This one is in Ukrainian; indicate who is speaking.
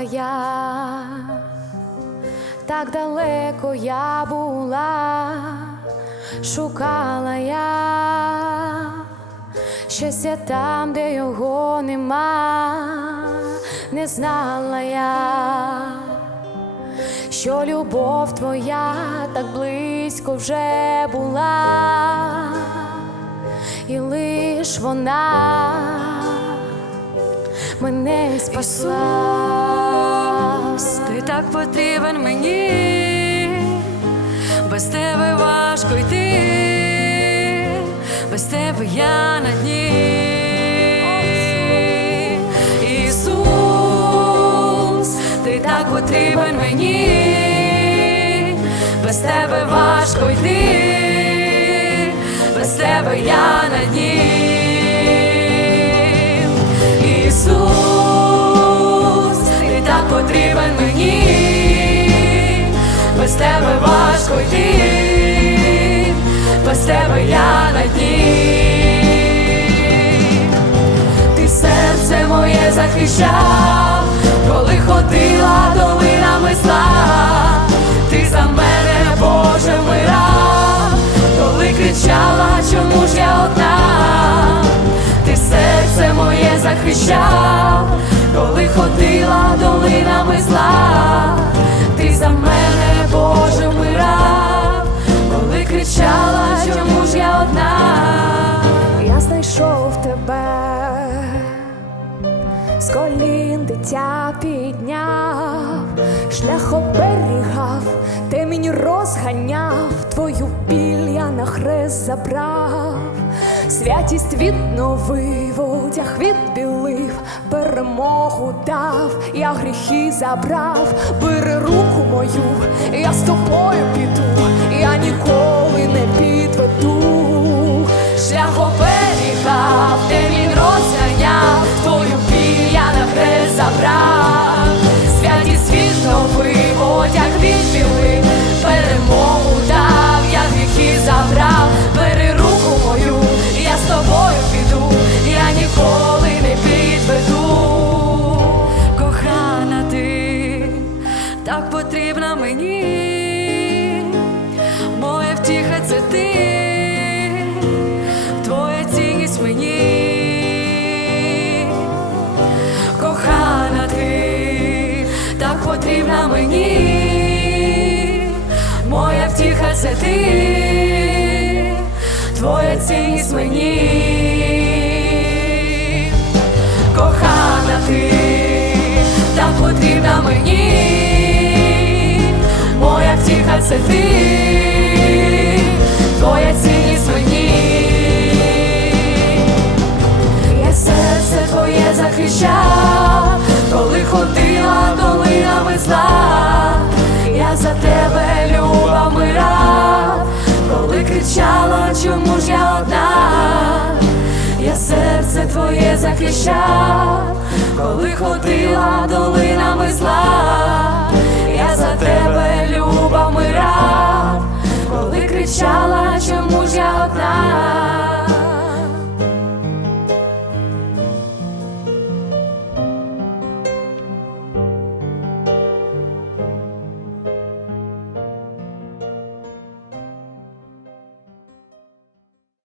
Speaker 1: я, так далеко я була, шукала я, щастя там, де його нема, не знала я, що любов твоя так близько вже була, і лиш вона мене спасла.
Speaker 2: Так потрібен мені, без тебе важко йти, без тебе я на дні. Так потрібен мені, без тебе важко йти, без тебе я на дні. Ісус, ти так потрібен мені, йти, без тебе я на дні. Ти серце моє захищав,
Speaker 1: колін дитя підняв, шлях оберігав, темінь розганяв, твою біль я на хрест забрав, святість відновив, одяг відбілив, перемогу дав, я гріхи забрав, бери руку мою, я з тобою
Speaker 2: потрібна мені, моя втіха це ти, твоя цінність мені. Кохана кричала, чому ж я одна. Я серце твоє захищав, коли ходила долинами